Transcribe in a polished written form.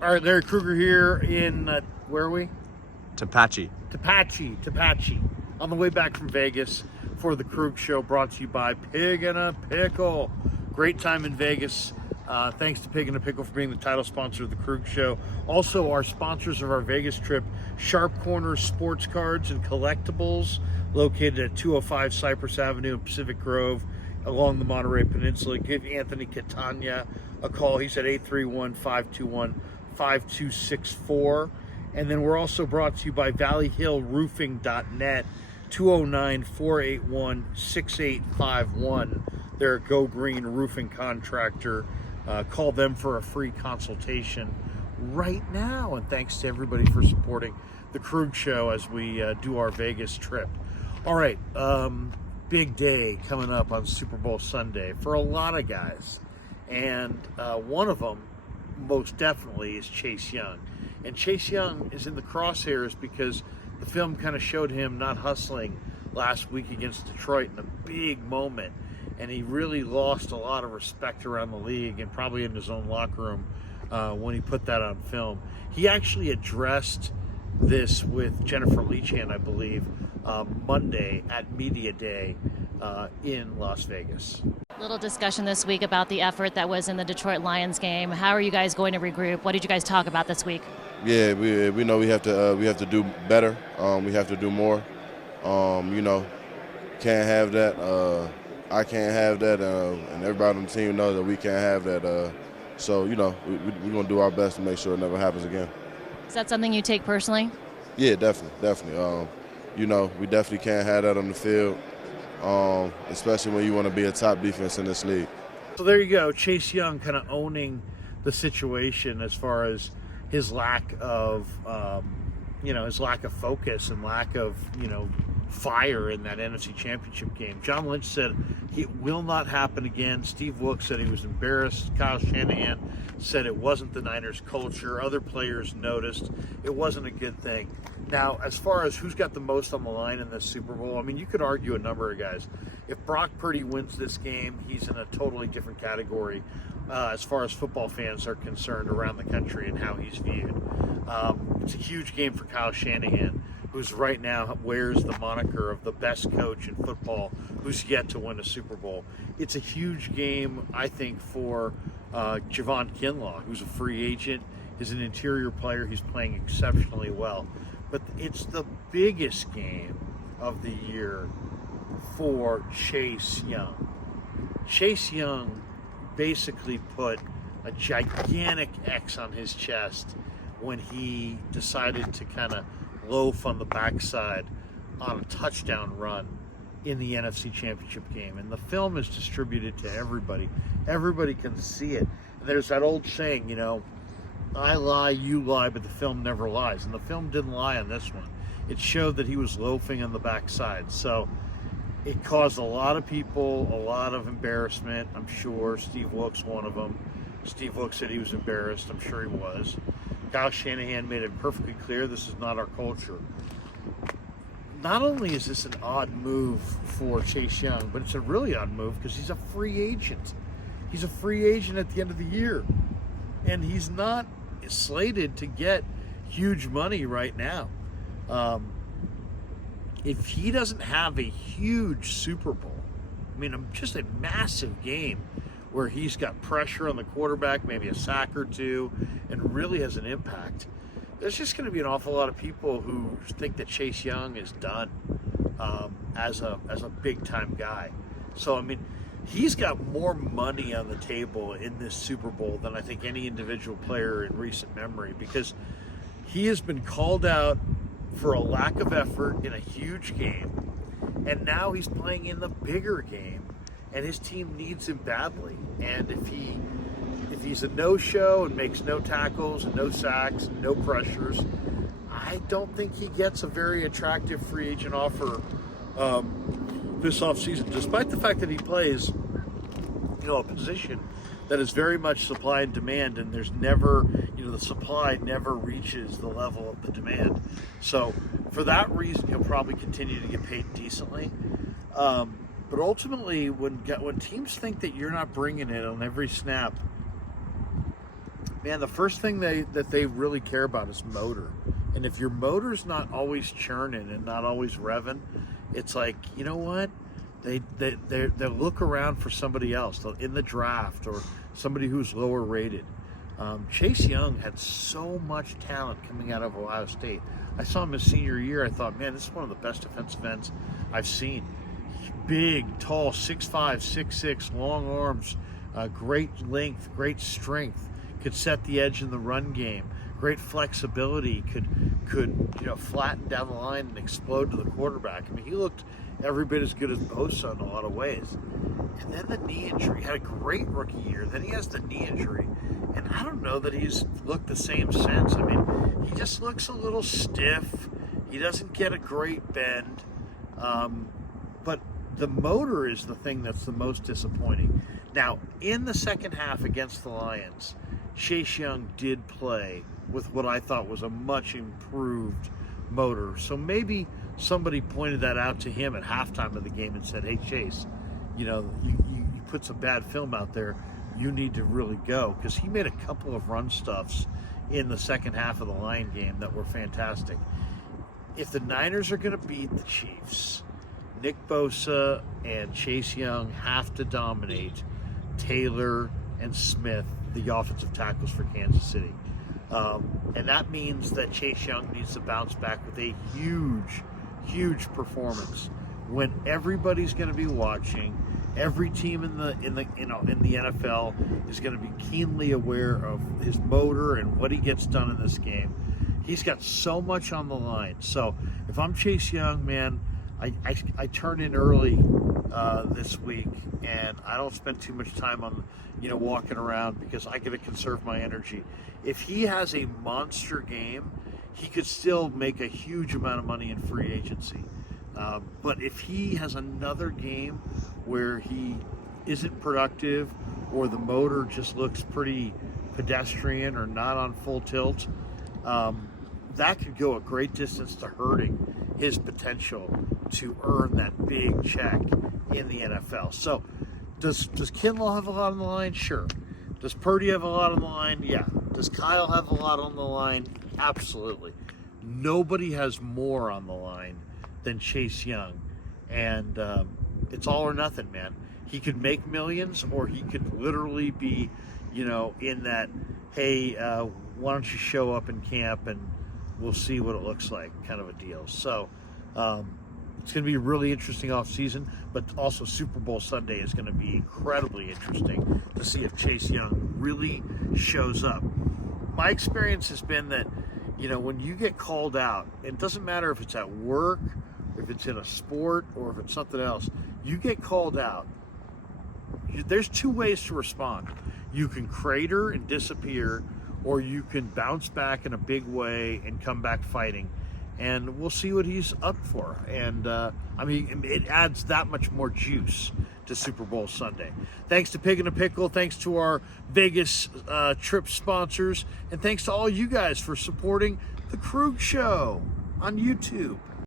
All right, Larry Krueger here in, where are we? Tapachi. Tapachi. On the way back from Vegas for the Krug Show, brought to you by Pig and a Pickle. Great time in Vegas. Thanks to Pig and a Pickle for being the title sponsor of the Krug Show. Also, our sponsors of our Vegas trip, Sharp Corner Sports Cards and Collectibles, located at 205 Cypress Avenue in Pacific Grove along the Monterey Peninsula. Give Anthony Catania a call. He's at 831-521-5264. And then we're also brought to you by valleyhillroofing.net, 209-481-6851. They're a Go Green roofing contractor. Call them for a free consultation right now. And thanks to everybody for supporting the Krug Show as we do our Vegas trip. All right, big day coming up on Super Bowl Sunday for a lot of guys. And one of them, most definitely, is Chase Young. And Chase Young is in the crosshairs because the film kind of showed him not hustling last week against Detroit in a big moment. And he really lost a lot of respect around the league and probably in his own locker room when he put that on film. He actually addressed this with Jennifer Leachand, I believe, Monday at Media Day in Las Vegas. Little discussion this week about the effort that was in the Detroit Lions game. How are you guys going to regroup? What did you guys talk about this week? Yeah, we know we have to do better. We have to do more. Can't have that. I can't have that, and everybody on the team knows that we can't have that. So we're gonna do our best to make sure it never happens again. Is that something you take personally? Yeah, definitely. We definitely can't have that on the field, especially when you want to be a top defense in this league. So there you go, Chase Young kind of owning the situation as far as his lack of, his lack of focus and lack of, fire in that NFC Championship game. John Lynch said it will not happen again. Steve Wilks said he was embarrassed. Kyle Shanahan said it wasn't the Niners culture. Other players noticed it wasn't a good thing. Now, as far as who's got the most on the line in this Super Bowl, I mean, you could argue a number of guys. If Brock Purdy wins this game, he's in a totally different category as far as football fans are concerned around the country and how he's viewed. It's a huge game for Kyle Shanahan, who's right now wears the moniker of the best coach in football, who's yet to win a Super Bowl. It's a huge game, I think, for Javon Kinlaw, who's a free agent, is an interior player. He's playing exceptionally well. But it's the biggest game of the year for Chase Young. Chase Young basically put a gigantic X on his chest when he decided to kind of loaf on the backside on a touchdown run in the NFC Championship game. And the film is distributed to everybody. Everybody can see it. And there's that old saying, I lie, you lie, but the film never lies. And the film didn't lie on this one. It showed that he was loafing on the backside. So it caused a lot of people a lot of embarrassment, I'm sure. Steve Wilks, one of them. Steve Wilks said he was embarrassed. I'm sure he was. Kyle Shanahan made it perfectly clear this is not our culture. Not only is this an odd move for Chase Young, but it's a really odd move because he's a free agent. He's a free agent at the end of the year. And he's not slated to get huge money right now. If he doesn't have a huge Super Bowl, just a massive game where he's got pressure on the quarterback, maybe a sack or two, and really has an impact, there's just going to be an awful lot of people who think that Chase Young is done as a big-time guy. So, he's got more money on the table in this Super Bowl than I think any individual player in recent memory, because he has been called out for a lack of effort in a huge game, and now he's playing in the bigger game, and his team needs him badly. And if he's a no-show and makes no tackles and no sacks and no pressures, I don't think he gets a very attractive free agent offer this offseason, despite the fact that he plays, a position that is very much supply and demand, and there's never, the supply never reaches the level of the demand. So for that reason, he'll probably continue to get paid decently. But ultimately, when teams think that you're not bringing it on every snap, Man, the first thing that they really care about is motor. And if your motor's not always churning and not always revving, it's like, you know what? They'll look around for somebody else in the draft or somebody who's lower rated. Chase Young had so much talent coming out of Ohio State. I saw him his senior year. I thought, man, this is one of the best defensive ends I've seen. Big, tall, 6'5", 6'6", long arms, great length, great strength. Could set the edge in the run game. Great flexibility. Could flatten down the line and explode to the quarterback. I mean, he looked every bit as good as Bosa in a lot of ways. And then the knee injury. He had a great rookie year. Then he has the knee injury. And I don't know that he's looked the same since. I mean, he just looks a little stiff. He doesn't get a great bend. But the motor is the thing that's the most disappointing. Now, in the second half against the Lions, Chase Young did play with what I thought was a much improved motor. So maybe somebody pointed that out to him at halftime of the game and said, hey, Chase, you put some bad film out there. You need to really go. Because he made a couple of run stuffs in the second half of the Lion game that were fantastic. If the Niners are going to beat the Chiefs, Nick Bosa and Chase Young have to dominate Taylor and Smith, the offensive tackles for Kansas City. And that means that Chase Young needs to bounce back with a huge performance when everybody's going to be watching. Every team in the NFL is going to be keenly aware of his motor and what he gets done in this game. He's got so much on the line. So if I'm Chase Young, man, I turn in early this week, and I don't spend too much time on walking around because I got to conserve my energy. If he has a monster game, he could still make a huge amount of money in free agency. But if he has another game where he isn't productive or the motor just looks pretty pedestrian or not on full tilt, that could go a great distance to hurting his potential to earn that big check in the NFL. So does Kinlaw have a lot on the line? Sure. Does Purdy have a lot on the line? Yeah. Does Kyle have a lot on the line? Absolutely. Nobody has more on the line than Chase Young. And it's all or nothing, man. He could make millions, or he could literally be, in that, hey, why don't you show up in camp and we'll see what it looks like kind of a deal. So it's going to be a really interesting offseason, but also Super Bowl Sunday is going to be incredibly interesting to see if Chase Young really shows up. My experience has been that, when you get called out, it doesn't matter if it's at work, if it's in a sport, or if it's something else, you get called out. There's two ways to respond. You can crater and disappear, or you can bounce back in a big way and come back fighting. And we'll see what he's up for. And, it adds that much more juice to Super Bowl Sunday. Thanks to Pig and a Pickle. Thanks to our Vegas trip sponsors. And thanks to all you guys for supporting The Krug Show on YouTube.